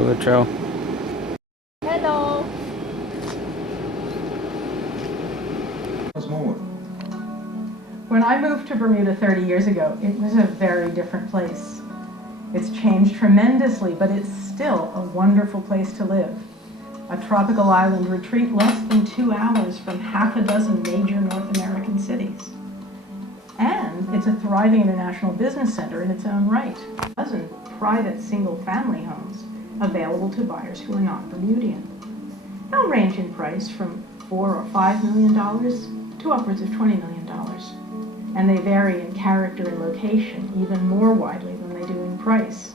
Hello, Joe. Hello. When I moved to Bermuda 30 years ago, it was a very different place. It's changed tremendously, but it's still a wonderful place to live. A tropical island retreat less than 2 hours from half a dozen major North American cities. And it's a thriving international business center in its own right. A dozen private single-family homes available to buyers who are not Bermudian. They'll range in price from $4 or $5 million to upwards of $20 million. And they vary in character and location even more widely than they do in price.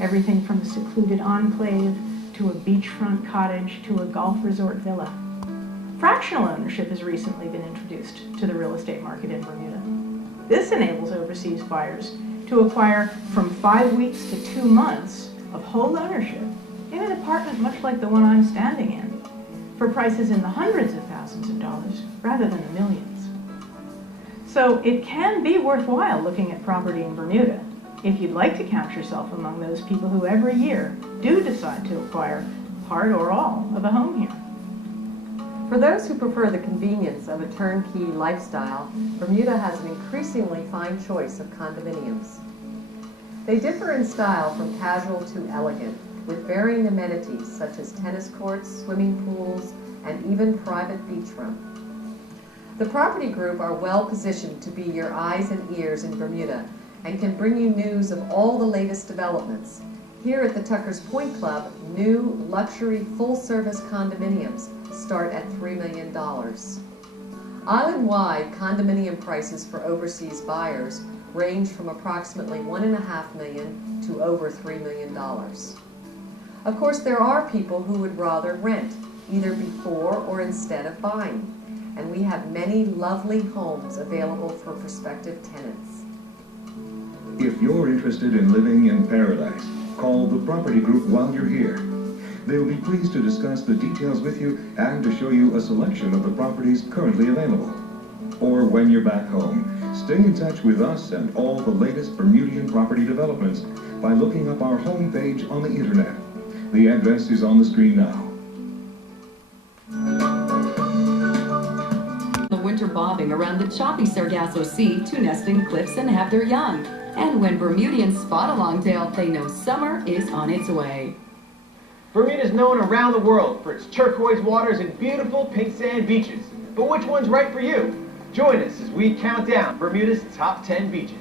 Everything from a secluded enclave to a beachfront cottage to a golf resort villa. Fractional ownership has recently been introduced to the real estate market in Bermuda. This enables overseas buyers to acquire from 5 weeks to 2 months of whole ownership in an apartment much like the one I'm standing in, for prices in the hundreds of thousands of dollars rather than the millions. So it can be worthwhile looking at property in Bermuda if you'd like to count yourself among those people who every year do decide to acquire part or all of a home here. For those who prefer the convenience of a turnkey lifestyle, Bermuda has an increasingly fine choice of condominiums. They differ in style from casual to elegant, with varying amenities such as tennis courts, swimming pools, and even private beachfront. The Property Group are well positioned to be your eyes and ears in Bermuda and can bring you news of all the latest developments. Here at the Tuckers Point Club, new luxury full-service condominiums start at $3 million. Island-wide condominium prices for overseas buyers range from approximately $1.5 million to over $3 million. Of course, there are people who would rather rent, either before or instead of buying. And we have many lovely homes available for prospective tenants. If you're interested in living in paradise, call the Property Group while you're here. They'll be pleased to discuss the details with you and to show you a selection of the properties currently available. Or when you're back home, stay in touch with us and all the latest Bermudian property developments by looking up our homepage on the internet. The address is on the screen now. Winter bobbing around the choppy Sargasso Sea to nest in cliffs and have their young. And when Bermudians spot a longtail, they know summer is on its way. Bermuda is known around the world for its turquoise waters and beautiful pink sand beaches. But which one's right for you? Join us as we count down Bermuda's top 10 beaches.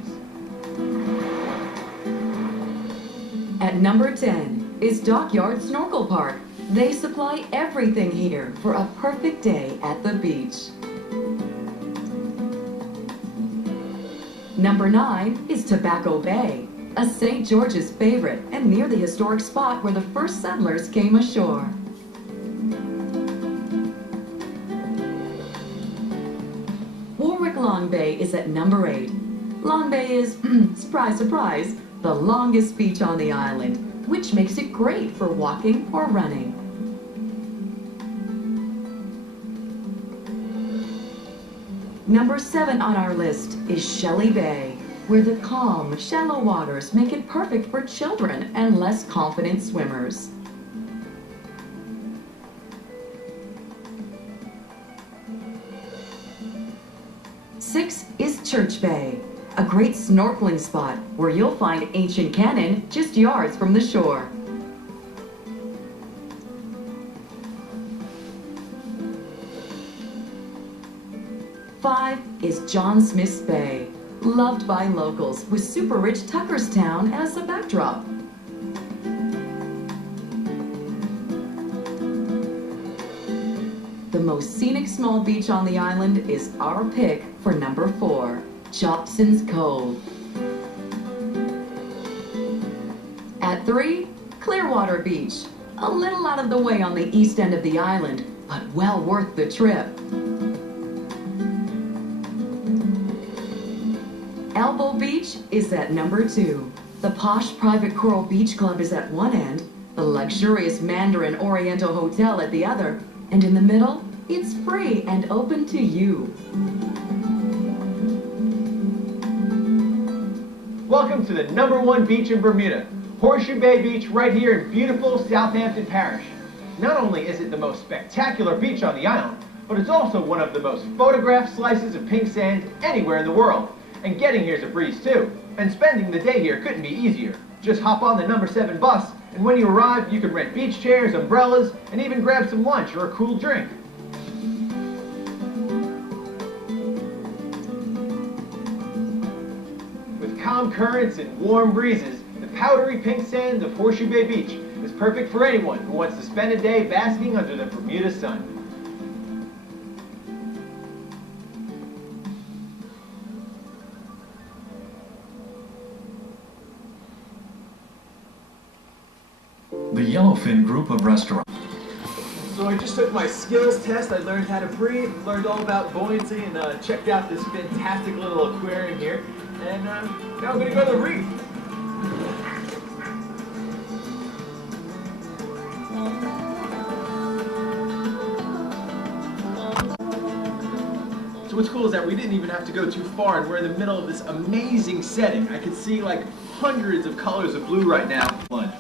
At number 10 is Dockyard Snorkel Park. They supply everything here for a perfect day at the beach. Number 9 is Tobacco Bay, a St. George's favorite and near the historic spot where the first settlers came ashore. Warwick Long Bay is at number 8. Long Bay is, surprise, surprise, the longest beach on the island, which makes it great for walking or running. Number 7 on our list is Shelley Bay, where the calm, shallow waters make it perfect for children and less confident swimmers. Six is Church Bay, a great snorkeling spot where you'll find ancient cannon just yards from the shore. Five is John Smith's Bay, loved by locals with super rich Tuckerstown as a backdrop. The most scenic small beach on the island is our pick for number 4, Jobson's Cove. At 3, Clearwater Beach, a little out of the way on the east end of the island, but well worth the trip. Elbow Beach is at number 2. The posh private Coral Beach Club is at one end, the luxurious Mandarin Oriental Hotel at the other, and in the middle, it's free and open to you. Welcome to the #1 beach in Bermuda. Horseshoe Bay Beach right here in beautiful Southampton Parish. Not only is it the most spectacular beach on the island, but it's also one of the most photographed slices of pink sand anywhere in the world. And getting here's a breeze too. And spending the day here couldn't be easier. Just hop on the number 7 bus, and when you arrive, you can rent beach chairs, umbrellas, and even grab some lunch or a cool drink. With calm currents and warm breezes, the powdery pink sand of Horseshoe Bay Beach is perfect for anyone who wants to spend a day basking under the Bermuda sun. The Yellowfin group of restaurants. So I just took my skills test. I learned how to breathe, learned all about buoyancy, and checked out this fantastic little aquarium here. And now I'm going to go to the reef. So what's cool is that we didn't even have to go too far, and we're in the middle of this amazing setting. I could see like hundreds of colors of blue right now. Lunch.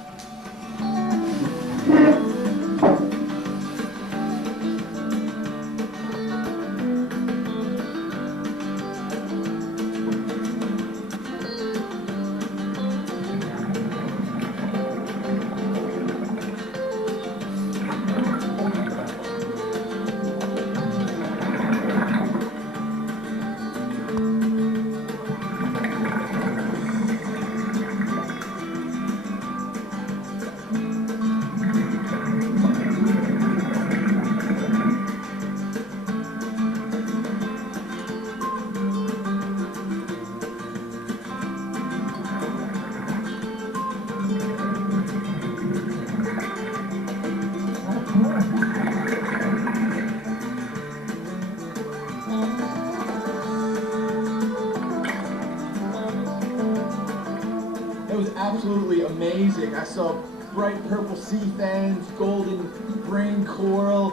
It was absolutely amazing. I saw bright purple sea fans, golden brain coral,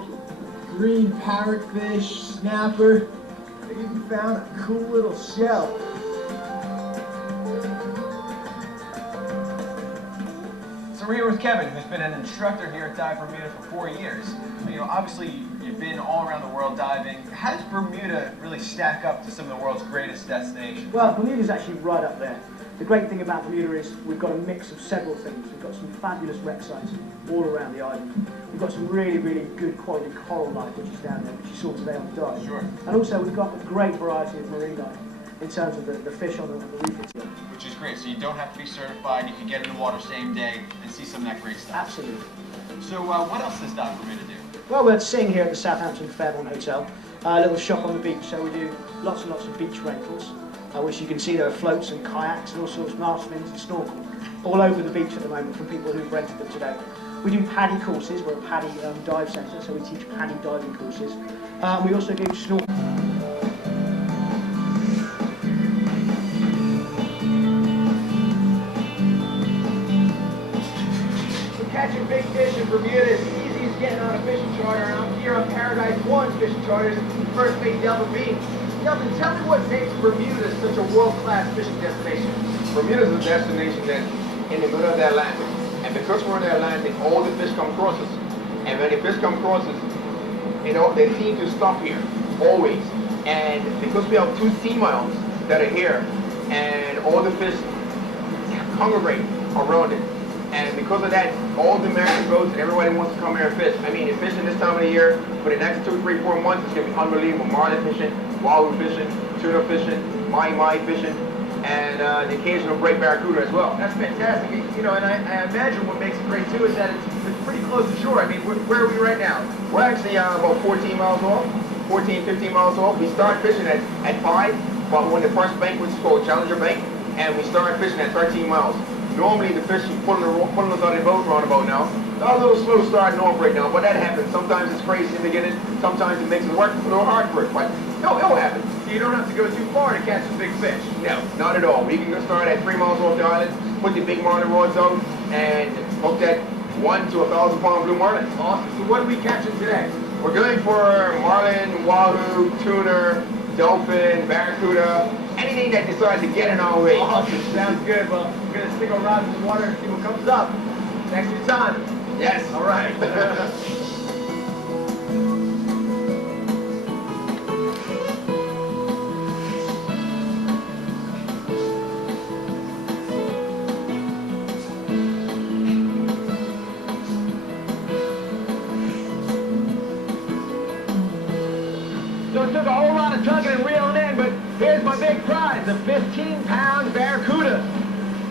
green parrotfish, snapper. I even found a cool little shell. So we're here with Kevin, who's been an instructor here at Dive Bermuda for 4 years. You know, obviously you've been all around the world diving. How does Bermuda really stack up to some of the world's greatest destinations? Well, Bermuda's actually right up there. The great thing about Bermuda is we've got a mix of several things. We've got some fabulous wreck sites all around the island. We've got some really, really good quality coral life which is down there, which you saw today on the dive. Sure. And also we've got a great variety of marine life in terms of the fish on the reef itself. Which is great. So you don't have to be certified. You can get in the water same day and see some of that great stuff. Absolutely. So what else does Dive Bermuda do? Well, we're staying here at the Southampton Fairmont Hotel, a little shop on the beach. So we do lots and lots of beach rentals, which you can see there are floats and kayaks and all sorts of mast fins and snorkel all over the beach at the moment from people who've rented them today. We do PADI courses. We're a PADI dive centre, so we teach PADI diving courses. We also do snorkel. Catching big fish in Bermuda is easy as getting on a fishing charter, and I'm here on Paradise One's fishing charters, First Mate Delvin Bean. Delvin, tell me what makes Bermuda such a world-class fishing destination. Bermuda is a destination that's in the middle of the Atlantic, and because we're in the Atlantic, all the fish come across us. And when the fish come across us, you know, they seem to stop here, always. And because we have 2 sea miles that are here, and all the fish congregate around it. And because of that, all the American boats and everybody wants to come here and fish. I mean, you're fishing this time of the year, for the next 2, 3, 4 months, it's going to be unbelievable. Marlin fishing, wahoo fishing, tuna fishing, mahi fishing, and the occasional great barracuda as well. That's fantastic. You know, and I imagine what makes it great too is that it's pretty close to shore. I mean, where are we right now? We're actually about 14 miles off, 14, 15 miles off. We start fishing at 5, but when the first bank, which is called Challenger Bank, and we start fishing at 13 miles. Normally the fish are pulling us out of the boat roundabout now. They're a little slow starting off right now, but that happens. Sometimes it's crazy in the beginning, sometimes it makes it work a little hard for it, but no, it'll happen. You don't have to go too far to catch a big fish. No, not at all. We can go start at 3 miles off the island, put the big marlin rods out, and hook that 1 to 1,000 pound blue marlin. Awesome. So what are we catching today? We're going for marlin, wahoo, tuna, dolphin, barracuda, anything that decides to get in our way. Awesome, sounds good. Well, we're going to stick our rod in the water and see what comes up. Thanks for your time. Yes. All right. So it took a whole lot of tugging and reeling in, but here's my big prize, a 15-pound barracuda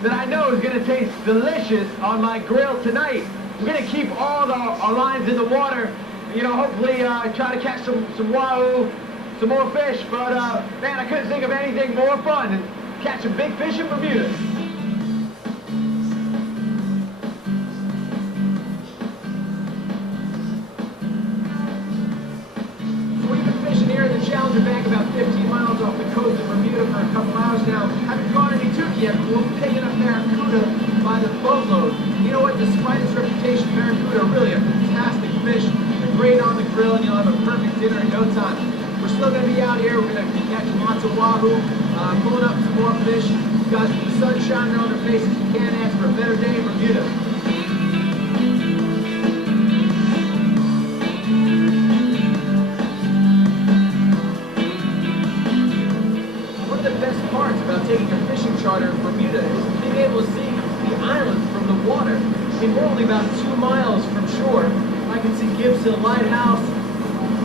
that I know is going to taste delicious on my grill tonight. We're going to keep all our lines in the water, you know, hopefully try to catch some wahoo, some more fish, but man, I couldn't think of anything more fun than catching big fish in Bermuda. Here in the Challenger Bank, about 15 miles off the coast of Bermuda for a couple hours now. Haven't caught any tuna yet, but we're picking up barracuda by the boatload. You know what? Despite its reputation, barracuda are really a fantastic fish. They're great on the grill, and you'll have a perfect dinner in no time. We're still going to be out here. We're going to be catching lots of wahoo, pulling up some more fish. We've got the sun shining on their faces. You can't ask for a better day in Bermuda. Parts about taking a fishing charter in Bermuda is being able to see the island from the water. I mean, we're only about 2 miles from shore. I can see Gibson Lighthouse,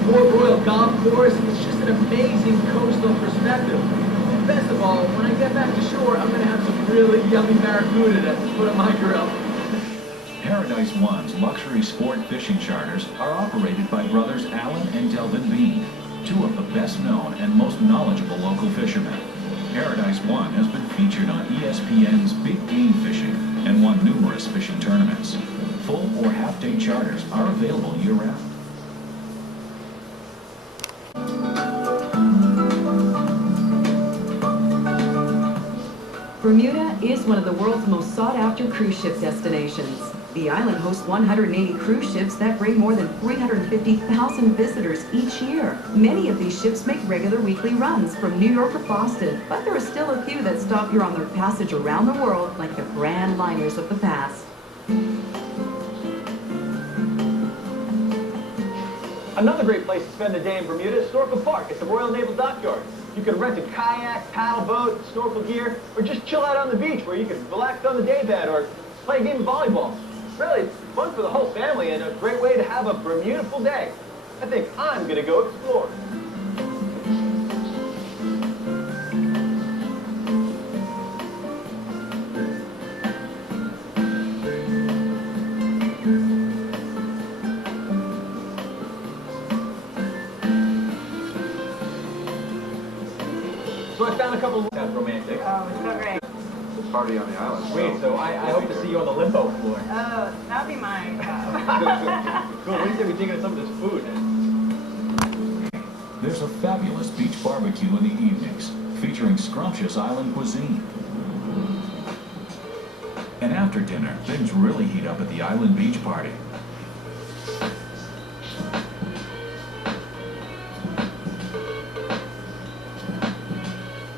Port Royal Golf Course. It's just an amazing coastal perspective. And best of all, when I get back to shore, I'm going to have some really yummy barracuda to put on my grill. Paradise One's luxury sport fishing charters are operated by brothers Alan and Delvin Bean, two of the best known and most knowledgeable local fishermen. Paradise One has been featured on ESPN's Big Game Fishing and won numerous fishing tournaments. Full or half-day charters are available year-round. Bermuda is one of the world's most sought-after cruise ship destinations. The island hosts 180 cruise ships that bring more than 350,000 visitors each year. Many of these ships make regular weekly runs from New York or Boston, but there are still a few that stop here on their passage around the world, like the grand liners of the past. Another great place to spend the day in Bermuda is Snorkel Park at the Royal Naval Dockyard. You can rent a kayak, paddle boat, snorkel gear, or just chill out on the beach where you can relax on the day bed or play a game of volleyball. Really, it's fun for the whole family and a great way to have a Bermuda-ful day. I think I'm going to go explore. So I found a couple of... That's romantic. Oh, it's so great. Party on the island. Sweet, so I hope to see you on the limbo floor. Oh, that'll be mine. Cool, what do you think we dig into some of this food? There's a fabulous beach barbecue in the evenings, featuring scrumptious island cuisine. And after dinner, things really heat up at the island beach party.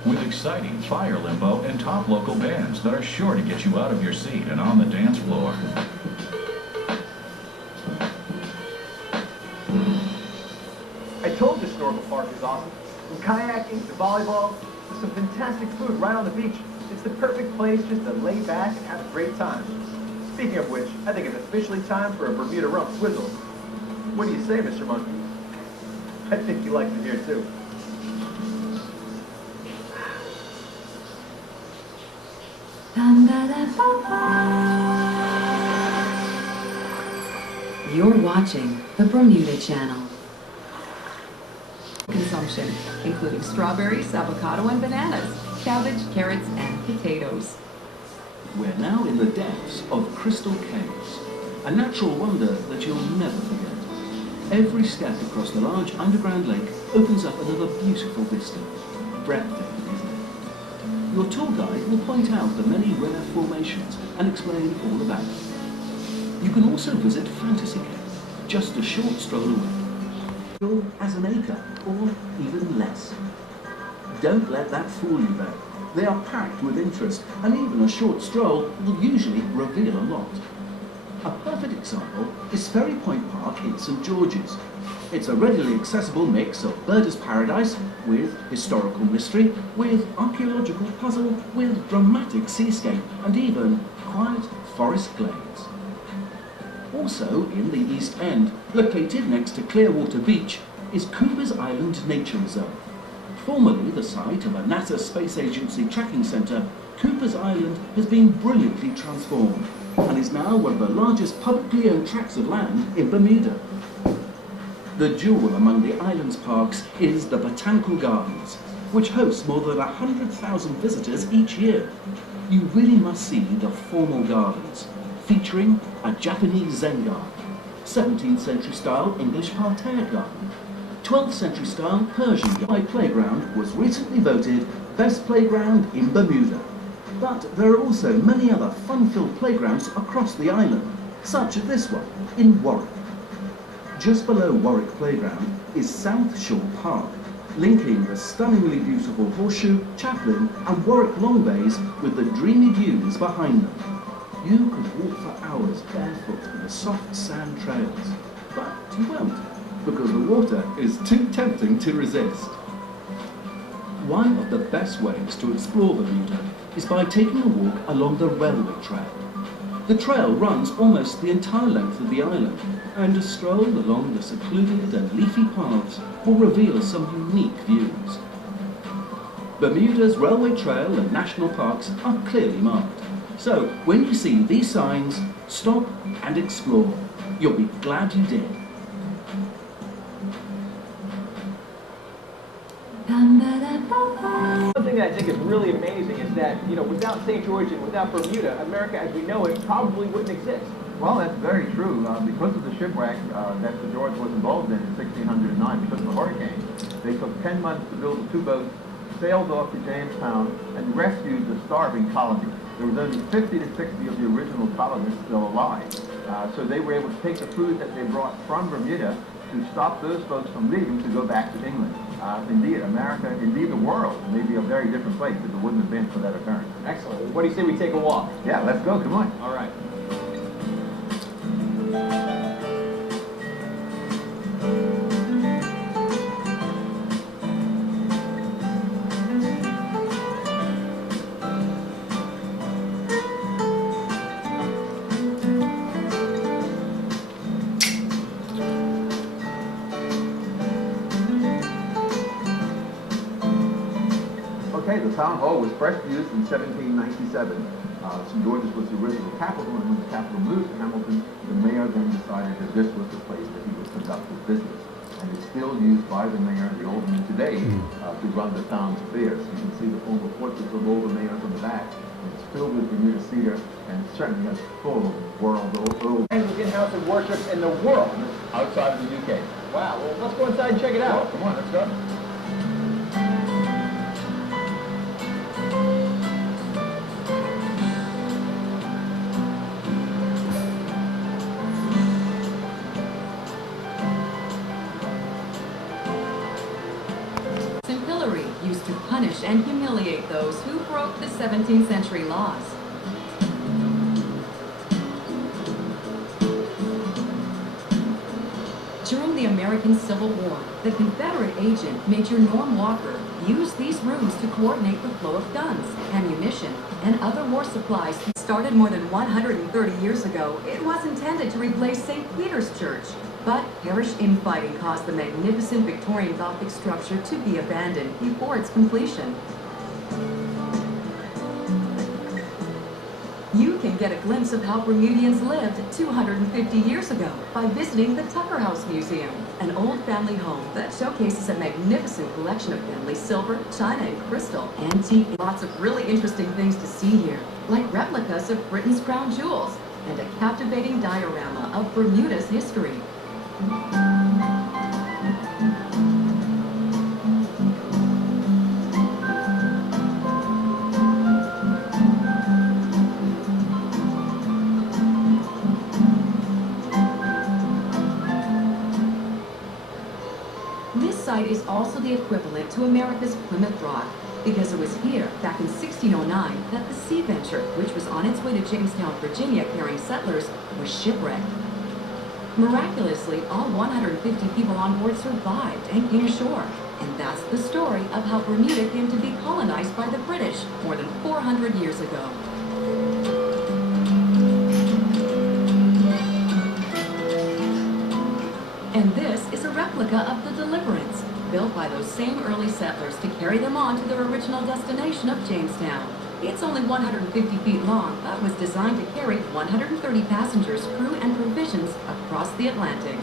With exciting fire limbo and top local bands that are sure to get you out of your seat and on the dance floor. I told you Snorkel Park is awesome. From kayaking to volleyball to some fantastic food right on the beach. It's the perfect place just to lay back and have a great time. Speaking of which, I think it's officially time for a Bermuda rum swizzle. What do you say, Mr. Monkey? I think you like it here too. You're watching the Bermuda Channel. Consumption, including strawberries, avocado, and bananas, cabbage, carrots, and potatoes. We're now in the depths of Crystal Caves, a natural wonder that you'll never forget. Every step across the large underground lake opens up another beautiful vista. Breathtaking, isn't it? Your tour guide will point out the many rare formations and explain all about them. You can also visit Fantasy Cave, just a short stroll away. As an acre, or even less. Don't let that fool you though. They are packed with interest, and even a short stroll will usually reveal a lot. A perfect example is Ferry Point Park in St George's. It's a readily accessible mix of birders' paradise with historical mystery, with archaeological puzzle, with dramatic seascape, and even quiet forest glades. Also in the East End, located next to Clearwater Beach, is Cooper's Island Nature Reserve. Formerly the site of a NASA Space Agency tracking centre, Cooper's Island has been brilliantly transformed and is now one of the largest publicly owned tracts of land in Bermuda. The jewel among the island's parks is the Botanical Gardens, which hosts more than 100,000 visitors each year. You really must see the formal gardens, featuring a Japanese Zen garden, 17th century style English parterre garden, 12th century style Persian garden. My playground was recently voted best playground in Bermuda. But there are also many other fun-filled playgrounds across the island, such as this one in Warwick. Just below Warwick Playground is South Shore Park, linking the stunningly beautiful Horseshoe, Chaplin and Warwick Long Bays with the dreamy dunes behind them. You could walk for hours barefoot in the soft sand trails, but you won't, because the water is too tempting to resist. One of the best ways to explore Bermuda is by taking a walk along the railway trail. The trail runs almost the entire length of the island, and a stroll along the secluded and leafy paths will reveal some unique views. Bermuda's railway trail and national parks are clearly marked, so when you see these signs, stop and explore. You'll be glad you did. One thing that I think is really amazing is that, without St. George and without Bermuda, America as we know it probably wouldn't exist. Well, that's very true. Because of the shipwreck that Sir George was involved in 1609, because of the hurricane, they took 10 months to build the two boats, sailed off to Jamestown, and rescued the starving colony. There was only 50 to 60 of the original colonists still alive. So they were able to take the food that they brought from Bermuda to stop those folks from leaving to go back to England. Indeed, America, indeed the world, may be a very different place if it wouldn't have been for that occurrence. Excellent. What do you say we take a walk? Yeah, let's go. Come on. All right. Okay, the town hall was first used in 1797. St. George's was the original capital, and when the capital moved to Hamilton, the mayor then decided that this was the place that he would conduct his business. And it's still used by the mayor and the aldermen today to run the town's affairs. You can see the former portraits of all the mayors on the back. It's filled with Bermuda cedar, and it certainly has full world-old Anglican house of worship in the world. outside of the UK. Wow, well, let's go inside and check it out. Well, come on, let's go. Pillory used to punish and humiliate those who broke the 17th century laws. During the American Civil War, the Confederate agent, Major Norm Walker, used these rooms to coordinate the flow of guns, ammunition, and other war supplies. Started more than 130 years ago, it was intended to replace St. Peter's Church, but parish infighting caused the magnificent Victorian Gothic structure to be abandoned before its completion. You can get a glimpse of how Bermudians lived 250 years ago by visiting the Tucker House Museum, an old family home that showcases a magnificent collection of family silver, china, and crystal, antique. Lots of really interesting things to see here, like replicas of Britain's crown jewels and a captivating diorama of Bermuda's history. This site is also the equivalent to America's Plymouth Rock, because it was here, back in 1609, that the Sea Venture, which was on its way to Jamestown, Virginia, carrying settlers, was shipwrecked. Miraculously, all 150 people on board survived and came ashore. And that's the story of how Bermuda came to be colonized by the British more than 400 years ago. And this is a replica of the Deliverance, built by those same early settlers to carry them on to their original destination of Jamestown. It's only 150 feet long, but was designed to carry 130 passengers, crew, and provisions across the Atlantic.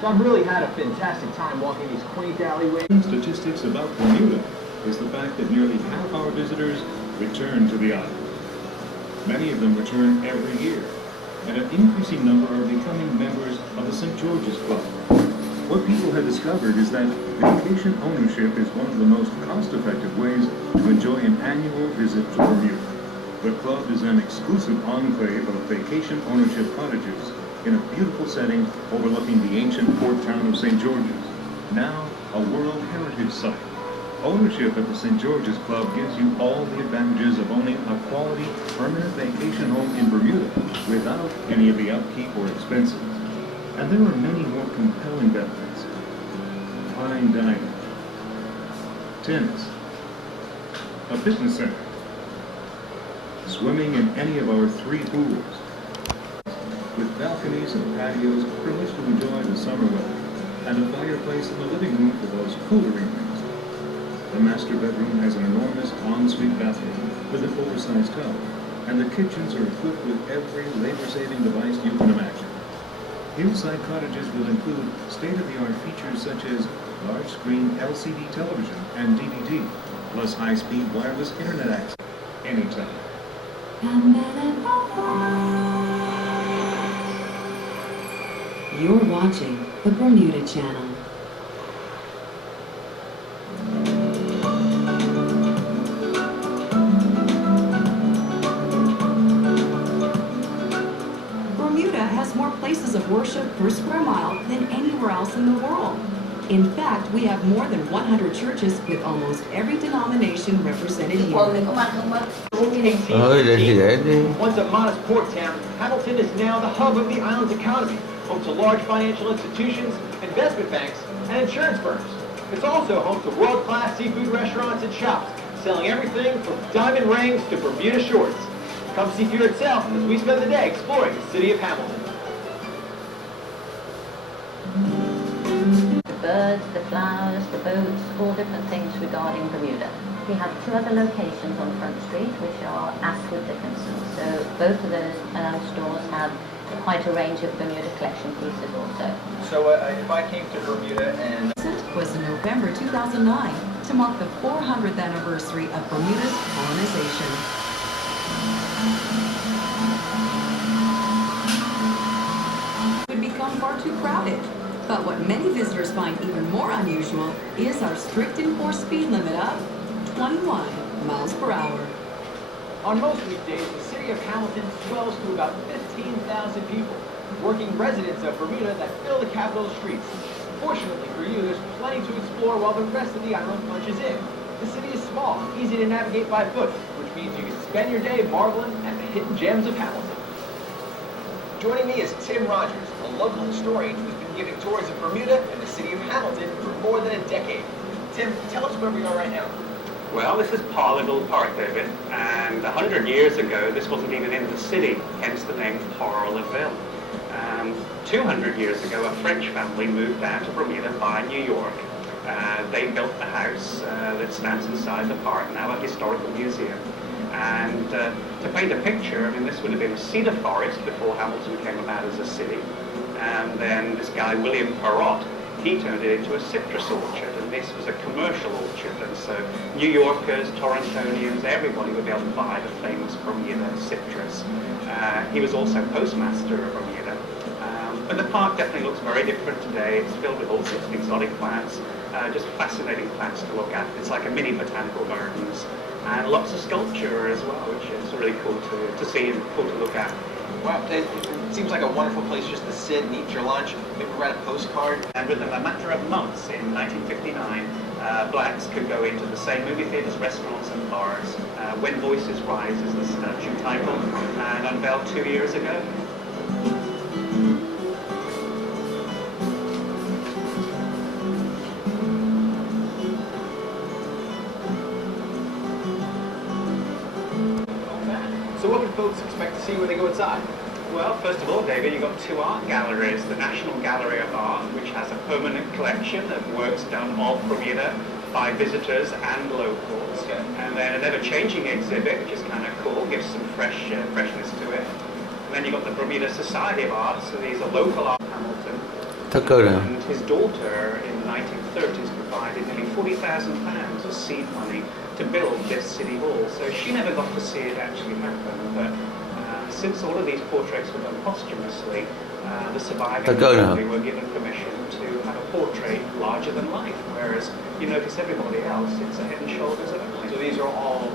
So I've really had a fantastic time walking these quaint alleyways. Statistics about Bermuda is the fact that nearly half our visitors return to the island. Many of them return every year, and an increasing number are becoming members of the St. George's Club. What people have discovered is that vacation ownership is one of the most cost-effective ways to enjoy an annual visit to Bermuda. The club is an exclusive enclave of vacation ownership cottages in a beautiful setting overlooking the ancient port town of St. George's, now a World Heritage Site. Ownership at the St. George's Club gives you all the advantages of owning a quality, permanent vacation home in Bermuda without any of the upkeep or expenses. And there are many more compelling benefits. Fine dining, tennis, a fitness center, swimming in any of our 3 pools, with balconies and patios from which to enjoy the summer weather, and a fireplace in the living room for those cooler evenings. The master bedroom has an enormous ensuite bathroom with an oversized tub, and the kitchens are equipped with every labor-saving device you can imagine. Hillside cottages will include state-of-the-art features such as large-screen LCD television and DVD, plus high-speed wireless internet access anytime. You're watching the Bermuda Channel. Bermuda has more places of worship per square mile than anywhere else in the world. In fact, we have more than 100 churches with almost every denomination represented here. Once a modest port town, Hamilton is now the hub of the island's economy, home to large financial institutions, investment banks, and insurance firms. It's also home to world-class seafood restaurants and shops, selling everything from diamond rings to Bermuda shorts. Come see for yourself as we spend the day exploring the city of Hamilton. The birds, the flowers, the boats, all different things regarding Bermuda. We have 2 other locations on Front Street, which are Aswood Dickinson. So both of those stores have quite a range of Bermuda collection pieces also. So if I came to Bermuda and... It was in November 2009 to mark the 400th anniversary of Bermuda's colonization. It would become far too crowded. But what many visitors find even more unusual is our strict enforced speed limit of 21 miles per hour. On most weekdays, the city of Hamilton swells to about 15,000 people, working residents of Bermuda that fill the capital streets. Fortunately for you, there's plenty to explore while the rest of the island punches in. The city is small, easy to navigate by foot, which means you can spend your day marveling at the hidden gems of Hamilton. Joining me is Tim Rogers, a local historian who's been giving tours of Bermuda and the city of Hamilton for more than a decade. Tim, tell us where we are right now. Well, this is Parlieville, part of it, and 100 years ago this wasn't even in the city, hence the name Parlieville. 200 years ago a French family moved down to Bermuda via New York. They built the house that stands inside the park, now a historical museum. And to paint a picture, I mean, this would have been a cedar forest before Hamilton came about as a city. And then this guy, William Perrott, he turned it into a citrus orchard, and this was a commercial orchard, and so New Yorkers, Torontonians, everybody would be able to buy the famous Bermuda citrus. He was also postmaster of Bermuda. But the park definitely looks very different today. It's filled with all sorts of exotic plants, just fascinating plants to look at. It's like a mini botanical gardens. And lots of sculpture as well, which is really cool to see and cool to look at. Wow, it seems like a wonderful place just to sit and eat your lunch, maybe write a postcard. And within a matter of months, in 1959, blacks could go into the same movie theaters, restaurants and bars. When Voices Rise is the statue title, and unveiled 2 years ago. So what can folks expect to see when they go inside? Well, first of all, David, you've got two art galleries. The National Gallery of Art, which has a permanent collection of works done off Bermuda by visitors and locals. Okay. And then a never-changing exhibit, which is kind of cool, gives some freshness to it. And then you've got the Bermuda Society of Art, so these are local art. Hamilton. And his daughter in the 1930s provided nearly £40,000 of seed money to build this city hall. So she never got to see it actually happen, but since all of these portraits were done posthumously, the surviving family were given permission to have a portrait larger than life, whereas you notice everybody else, it's a head and shoulders only. So these are all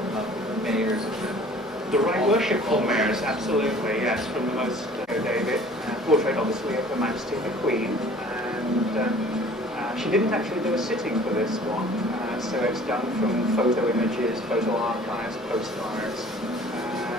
mayors of the Right Worshipful mayors, absolutely, yes, from the most, David, portrait obviously of Her Majesty the Queen, and she didn't actually do a sitting for this one, so it's done from photo images, photo archives, postcards.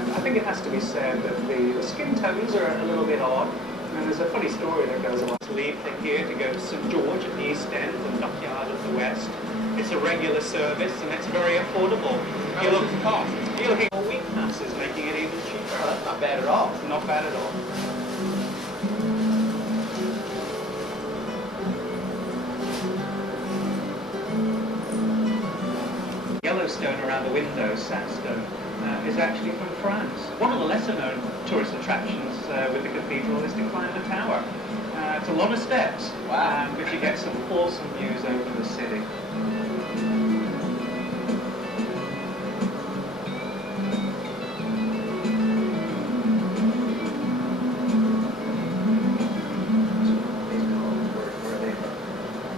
I think it has to be said that the skin tones are a little bit odd, and there's a funny story that goes along. To leave from here to go to St George at the East End and Dockyard at the West. It's a regular service and it's very affordable. You're looking at week passes, making it even cheaper. Oh, that's not bad at all. It's not bad at all. Yellowstone around the window, sandstone, is actually from France. One of the lesser-known tourist attractions with the cathedral is to climb the tower. It's a lot of steps, but you get some awesome views over the city.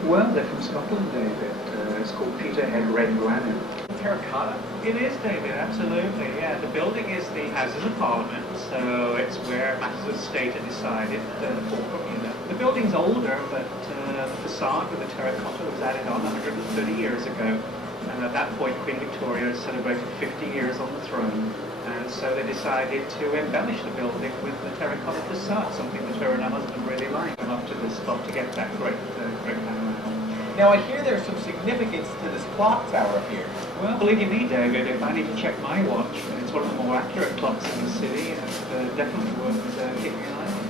Well, they're from Scotland, David. It's called Peterhead Red Granite. Terracotta? It is, David, absolutely, yeah. The building is the Houses of Parliament, so it's where matters of state are decided for Bermuda. The building's older, but the facade with the terracotta was added on 130 years ago. And at that point, Queen Victoria had celebrated 50 years on the throne. And so they decided to embellish the building with the terracotta facade, something that her and her husband really liked. Come up to this spot to get that great panorama. Now I hear there's some significance to this clock tower up here. Well, believe you me, David, if I need to check my watch, it's one of the more accurate clocks in the city, and definitely worth keeping an eye on.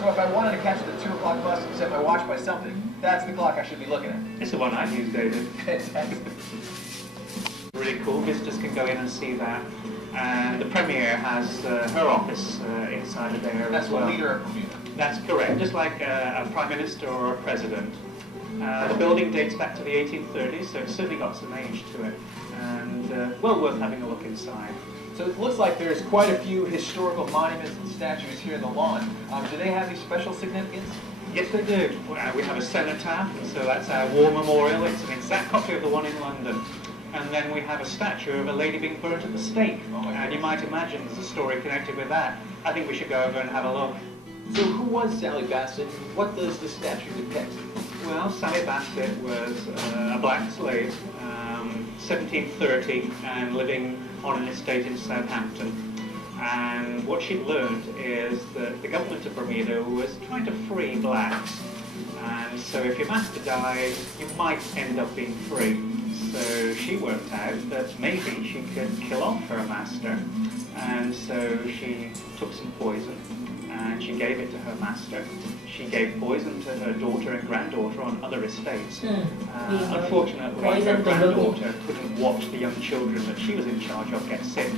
So if I wanted to catch the 2 o'clock bus and set my watch by something, that's the clock I should be looking at. It's the one I use, David. Fantastic. Really cool. Visitors can go in and see that. And the Premier has her office inside of there That's as well. the leader of Bermuda. That's correct, just like a Prime Minister or a President. The building dates back to the 1830s, so it's certainly got some age to it. And well worth having a look inside. So it looks like there's quite a few historical monuments and statues here in the lawn. Do they have any special significance? Yes, they do. We have a cenotaph, and so that's our war memorial. It's an exact copy of the one in London. And then we have a statue of a lady being burnt at the stake. And you might imagine there's a story connected with that. I think we should go over and have a look. So who was Sally Bassett? What does the statue depict? Well, Sally Bassett was a black slave, 1730, and living on an estate in Southampton. And what she'd learned is that the government of Bermuda was trying to free blacks. And so if your master died, you might end up being free. So she worked out that maybe she could kill off her master. And so she took some poison and she gave it to her master. She gave poison to her daughter and granddaughter on other estates. Unfortunately, her granddaughter couldn't watch the young children that she was in charge of get sick.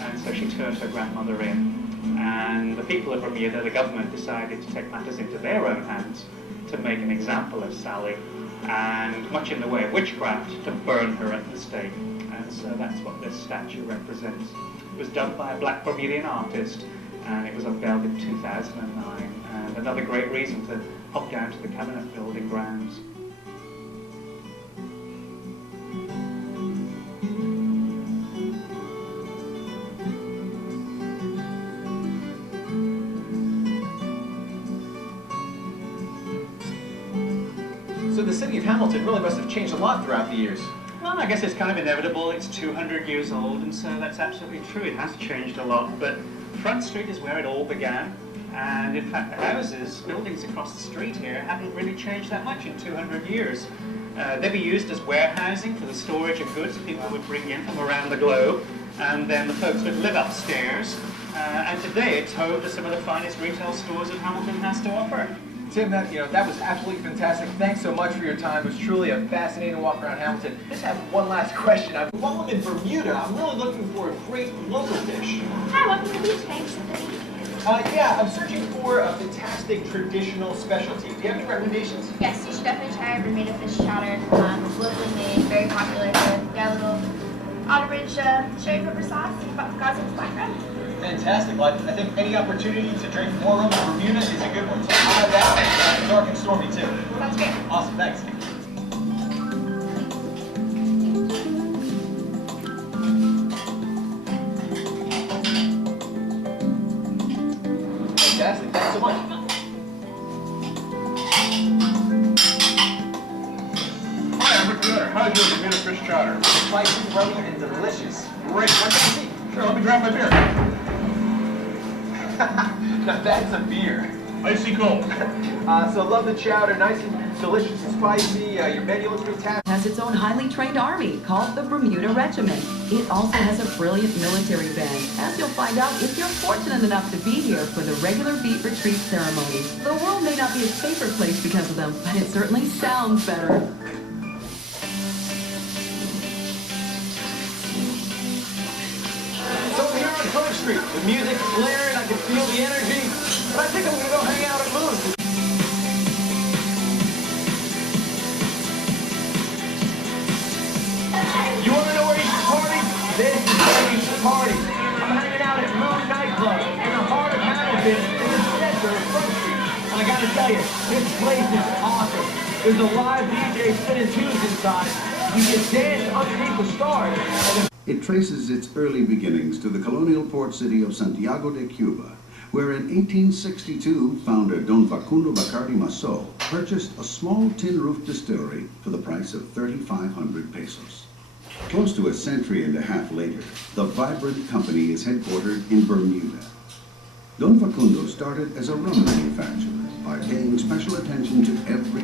And so she turned her grandmother in. And the people of Bermuda, the government, decided to take matters into their own hands to make an example of Sally, and much in the way of witchcraft, to burn her at the stake. And so that's what this statue represents. It was done by a black Bermudian artist, and it was unveiled in 2009. And another another great reason to hop down to the cabinet building grounds. So the city of Hamilton really must have changed a lot throughout the years. Well, I guess it's kind of inevitable. It's 200 years old, and so that's absolutely true. It has changed a lot, but Front Street is where it all began. And in fact, the houses, buildings across the street here haven't really changed that much in 200 years. They'd be used as warehousing for the storage of goods that people would bring in from around the globe, and then the folks would live upstairs. And today it's home to some of the finest retail stores that Hamilton has to offer. Tim, that was absolutely fantastic. Thanks so much for your time. It was truly a fascinating walk around Hamilton. Just have one last question. While I'm in Bermuda, I'm really looking for a great local dish. Hi, welcome to the beach. Thanks. Yeah, I'm searching for a fantastic traditional specialty. Do you have any recommendations? Yes, you should definitely try Bermuda fish chowder. It's locally made, very popular here. We got a little olive ridge sherry pepper sauce, Goslin's black bread. Fantastic. Well, I think any opportunity to drink more rum in Bermuda is a good one. So I'll have that. Dark and stormy, too. Sounds great. Awesome. Thanks. Fantastic. Thanks so much. Hi, I'm Rick Miller. How's your Bermuda fish chowder? Spicy, rummy, and delicious. Great. What can I see? Sure, let me grab my beer. Now that's a beer. Icy cold. So love the chowder, nice and delicious and spicy. Your menu looks fantastic. Has its own highly trained army called the Bermuda Regiment. It also has a brilliant military band, as you'll find out if you're fortunate enough to be here for the regular beat retreat ceremony. The world may not be a safer place because of them, but it certainly sounds better. So we're here on Front Street. The music's blaring, I can feel the energy. But I think I'm gonna go hang out at Moon's. You wanna know where you should party? This is where you should party. I'm hanging out at Moon Nightclub in the heart of Hamilton in the center of Front Street. And I gotta tell you, this place is awesome. There's a live DJ spinning tunes inside. You can dance underneath the stars. It traces its early beginnings to the colonial port city of Santiago de Cuba, where in 1862 founder Don Facundo Bacardi Masso purchased a small tin-roof distillery for the price of 3,500 pesos. Close to a century and a half later, the vibrant company is headquartered in Bermuda. Don Facundo started as a rum manufacturer by paying special attention to every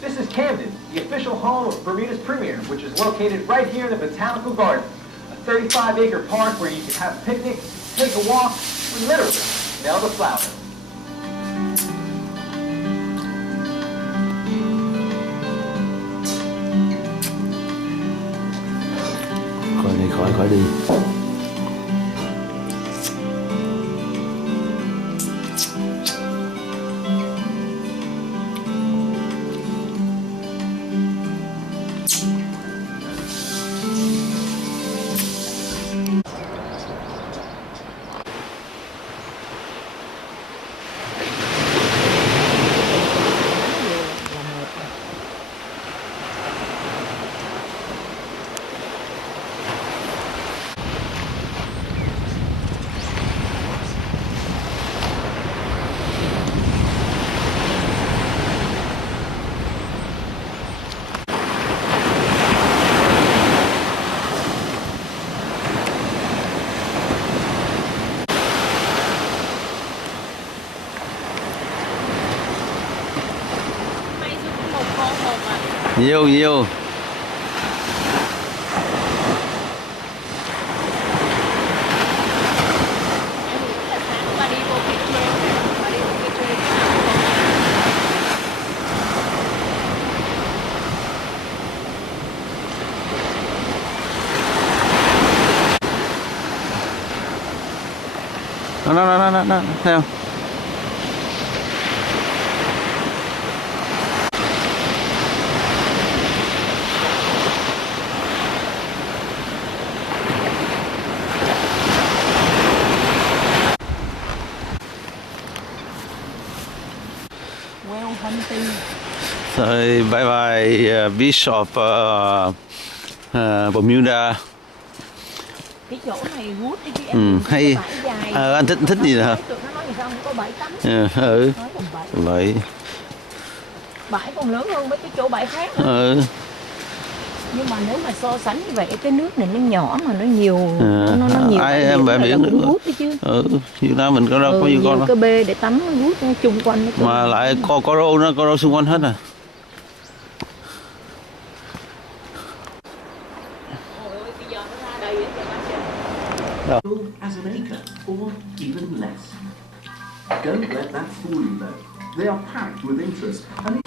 This is Camden, the official home of Bermuda's premier, which is located right here in the Botanical Garden, a 35-acre park where you can have a picnic, take a walk, or literally smell the flowers. Khỏi đi. Nhiều. Nó theo. Rồi bye bye Beach of Bermuda. Cái chỗ này good đi chứ em. Hay anh thích gì hả? Tụi nó nói gì sao không có bãi tắm. Vậy. Bãi còn lớn hơn mấy cái chỗ bãi khác nữa. Nhưng mà nếu mà so sánh như vậy cái nước này nó nhỏ mà nó nhiều nó nhiều em bãi biển cũng gút đấy chứ. Việt Nam mình có đâu có nhiều con đâu. Cái bê để tắm nó gút chung quanh nó. Mà lại có rô xung quanh hết à. As an acre, or even less. Don't let that fool you though. They are packed with interest. And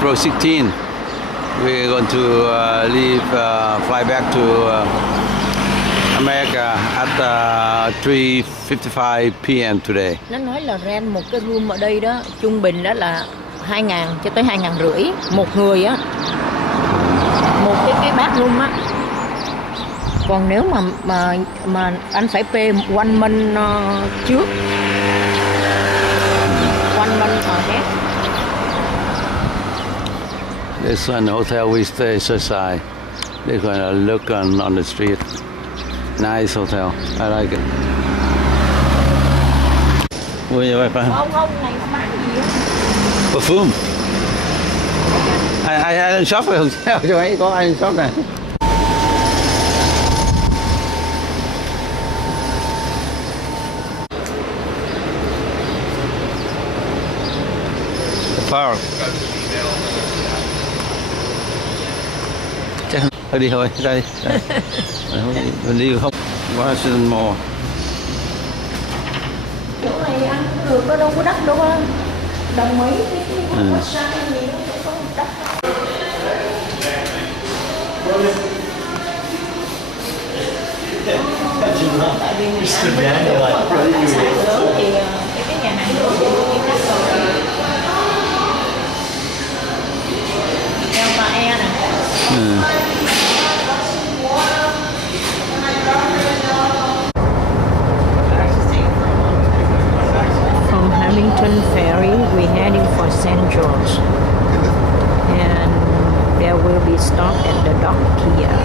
April 16. We're going to fly back to America at 3:55 p.m. today. Nó nói là rent một cái room ở đây đó, trung bình đó là 2.000 cho tới 2.500 một người á. Một cái bathroom á. Còn nếu mà anh phải pay one month trước. One month ahead. This one hotel we stay Surfside. They're going to look on the street. Nice hotel. I like it. Ui, vậy phải không? Ông này bán gì á? Perfume. Ai shop về hotel cho ấy có ai shop này. The park. Chắc thôi đi thôi, ra đi. Mình đi không? Washington Mall. Chỗ này ăn được có đâu có đắt đâu á. Đồng ý cái quán sang gì nó sẽ có đắt. Tại vì người ta thì cái nhà hàng đồ như đắt rồi. Delta Air nè. From Hamilton Ferry, we're heading for St. George, and there will be stop at the dock here.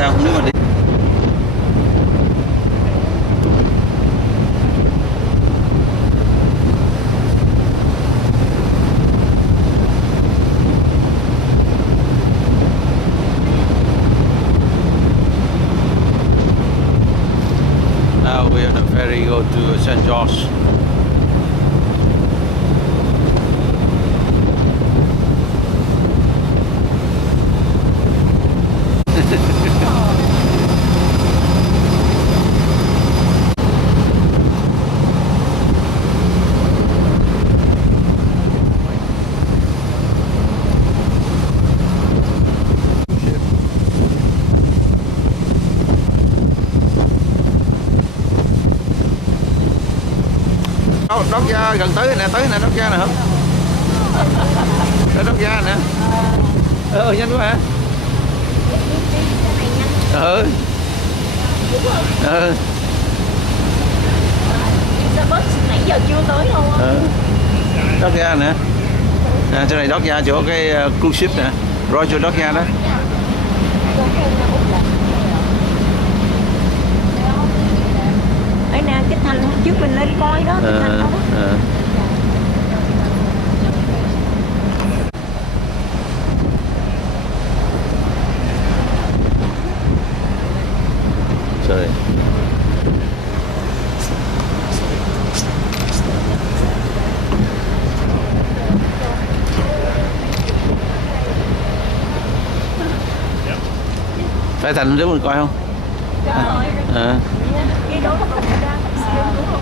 Đâu, nếu mà đi. Now we on a ferry go to St. George. Đốt ra gần tới nè, đốt ra nè không? Đốt ra nè. Nhanh quá hả? Sao bus nãy giờ chưa tới đâu á. Đốt ra nè. Chỗ này đốt ra chỗ cái cruise ship nè. Rồi chỗ đốt ra đó. Ấy nè, cái Thành hôm trước mình lên coi đó, cái Thành đó. Sorry. Phải Thành đứng mình coi không? Cái đó là đúng không?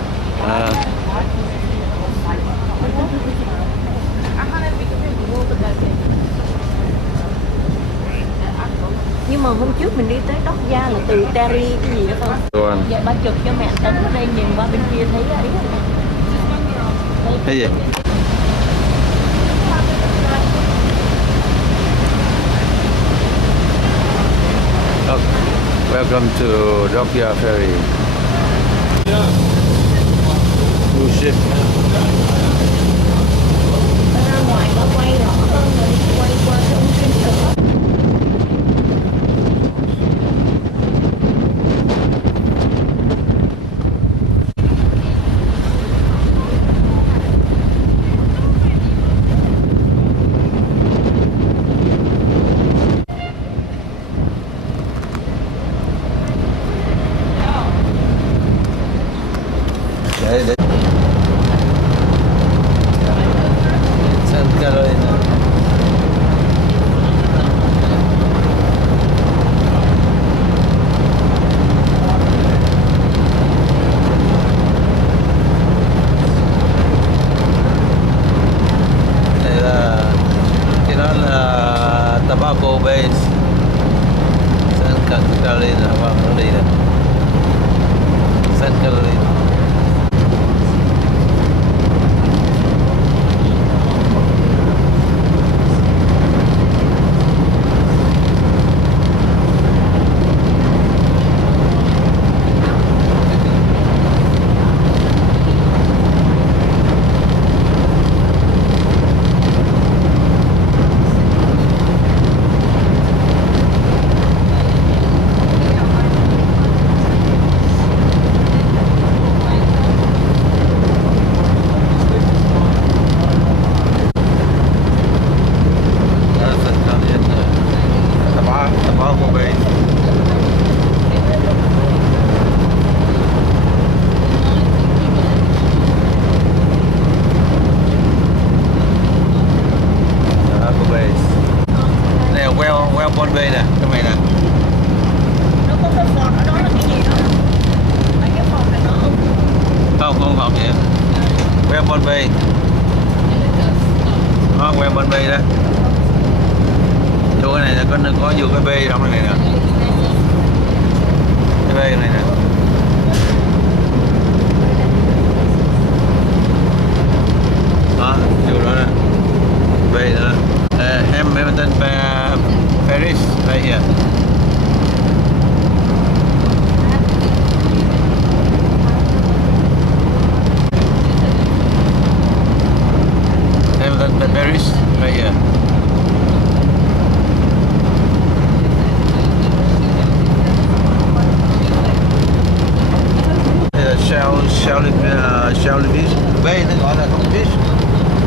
Nhưng mà hôm trước mình đi tới Đốc Gia là từ Terry cái gì đó không? Rồi. Vậy ba chụp cho mẹ Tấn ở đây nhìn qua bên kia thấy ấy. Cái gì? Oh, welcome to Dokya Ferry. Cruise ship. Ra ngoài nó quay rõ hơn rồi quay qua cái ống kính nữa. Để San Carolina. Đây là cái đó là tobacco base San Carolina, vâng, nó đi đây San Carolina. Con bê nè, cái này nè. Nó có cái phọt ở đó là cái gì đó? Mấy cái phọt này nó Không phọt gì. Queo con bê. Đó, queo con bê đó. Vô cái này là có nhiều cái bê trong này nè. Cái bê này nè. Đó, vô đó nè. Bê đó. Hamilton Paris right here. Hamilton Paris right here. Shellfish. B nó gọi là con fish,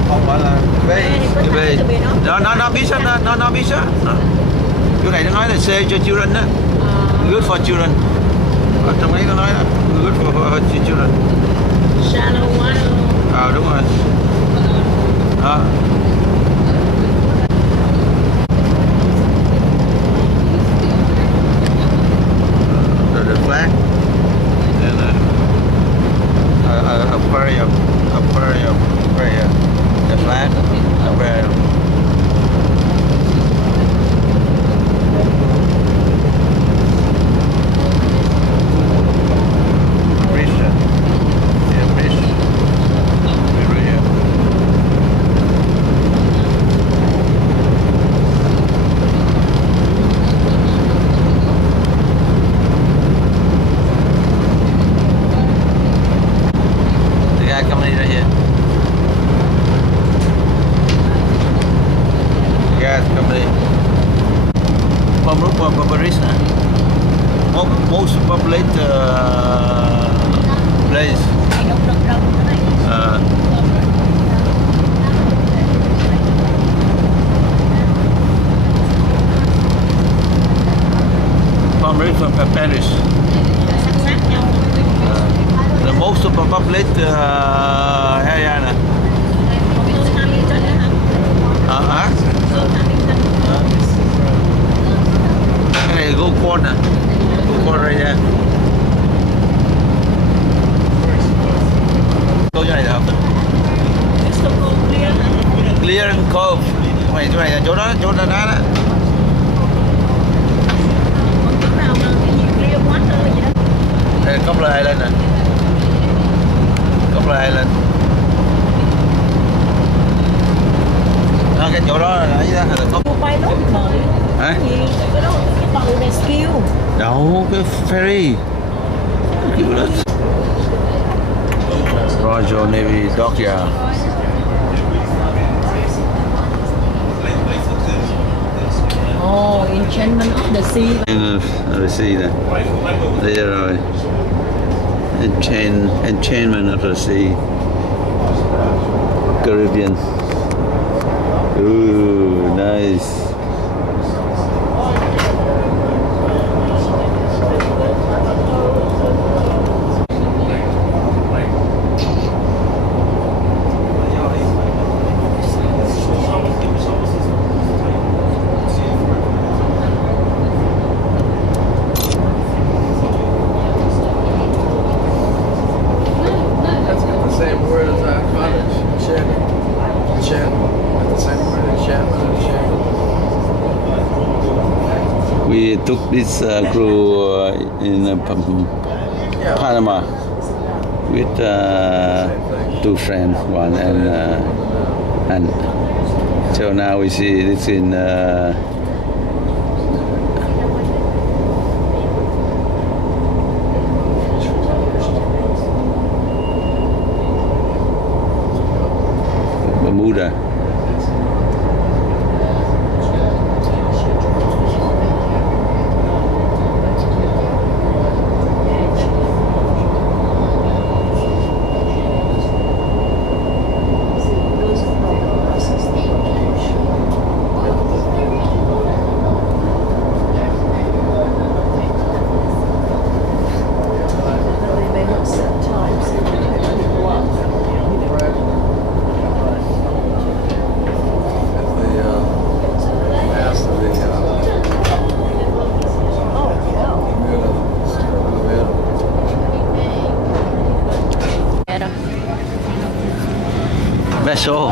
không gọi là B. Cái B. No fish á, no fish á. Chỗ này nó nói là C cho children á. Good for children. Ở trong ấy nó nói đó, good for children. Shallow water. Đúng rồi. Đó. The flag and aquarium, where the flag, aquarium. Bridge, yeah, bridge. Right here. Company right here. Gas company. Paris, most populated place. Paris from Paris. The most populated area nè. Cái này là gold coin nè, gold coin right there. Câu chỗ này được không? Clear and Cove. Chỗ này là chỗ đó đó. Đây là Coupler Island nè. Coupler Island. Đó, cái chỗ đó là ở dưới đó là có. Quay lúc rồi. Hả? Cái đó cái tàu rescue. Đâu, cái ferry. Royal Navy Dockyard. Oh, Enchantment of the Sea. The sea nè. Đây rồi. Enchantment of the Sea. Caribbean. Ooh, nice. We took this cruise in Panama with two friends, one and so now we see this in Bermuda. Vessel.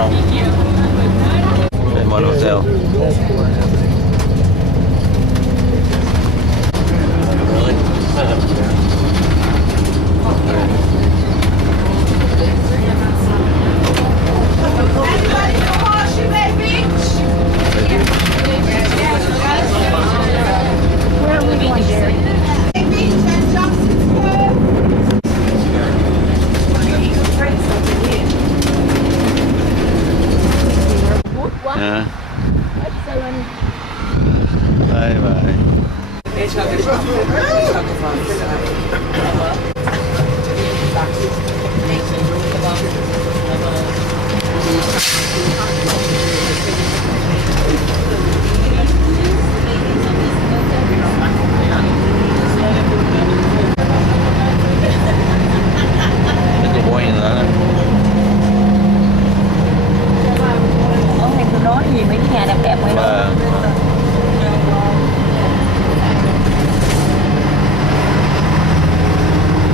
Long. Fairmont Hotel. Where are we going, Jerry? Yeah. Bye bye. Cái bôi này đó. Ở thì tôi nói gì mấy cái nhà đẹp đẹp ngoài đó.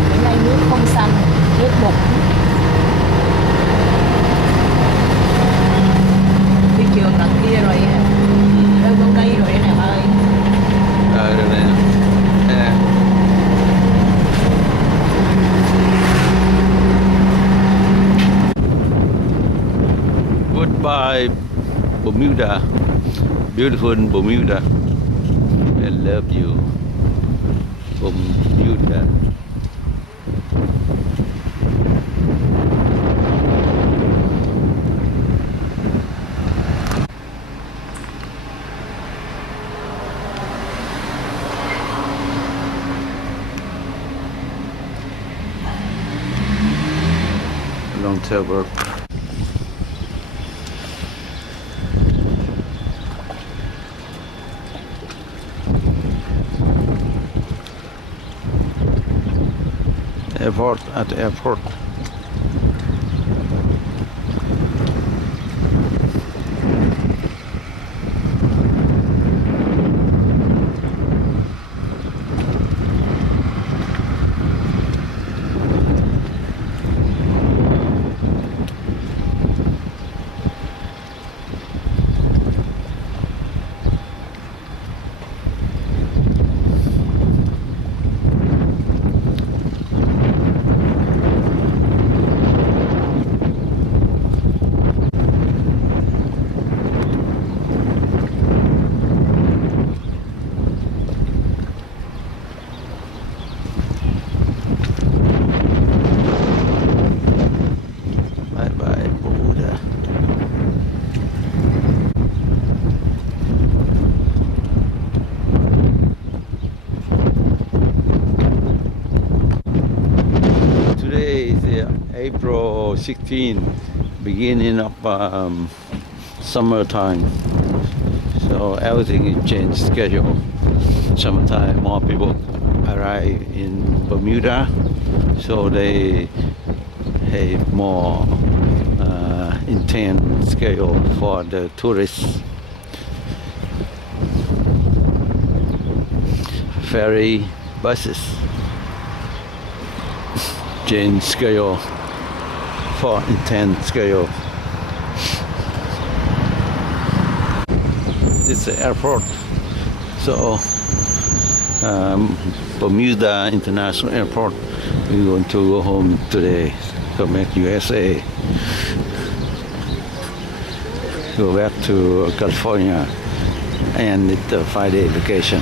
Bữa nay nước không xanh, nước bột. Cái trường đằng kia rồi, đâu có cây rồi nè ơi. Được này. Nè. Goodbye, Bermuda. Beautiful Bermuda. I love you, Bermuda. Long tail bird. Airport, at the airport. April 16, beginning of summertime. So everything is changed schedule. Summertime, more people arrive in Bermuda, so they have more intense schedule for the tourists. Ferry buses change schedule for intense schedule. This is the airport. So Bermuda International Airport. We're going to go home today. Go back to USA. Go back to California and it's a 5-day vacation.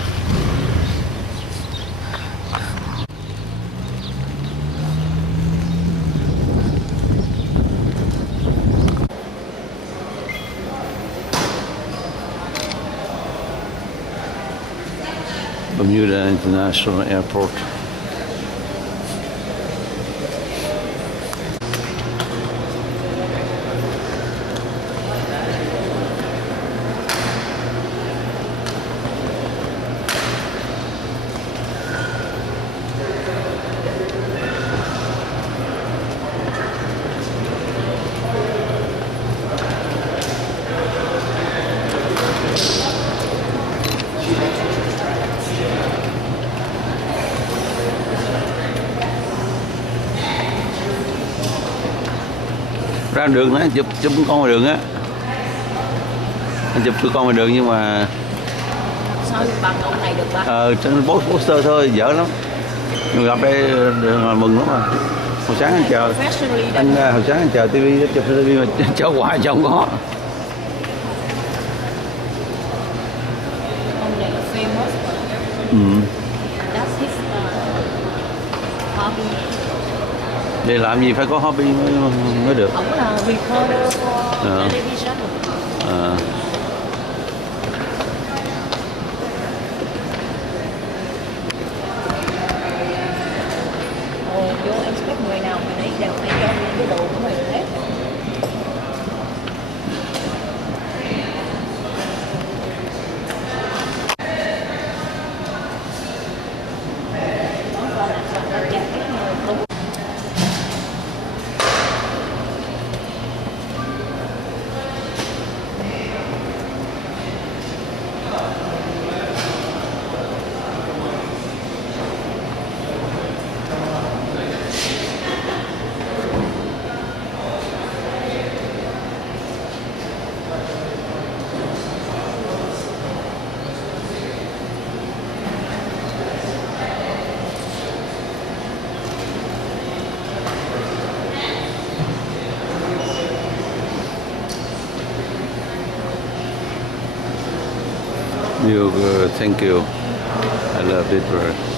Bermuda International Airport. ra đường đó, chụp con ngoài đường á. Anh chụp tụi con ngoài đường nhưng mà sao bằng ông này được ba? Trên poster thôi, dở lắm. Người gặp đây mừng lắm mà. Hồi sáng anh chờ, hồi sáng anh chờ TV, chụp TV mà cho hoài cho không có. Ông này là famous. That's his hobby. Để làm gì phải có hobby mới được. Ông là reporter for television. Vô expect người nào người đấy đều phải cho những cái đồ của mình hết. Thank you. I love it.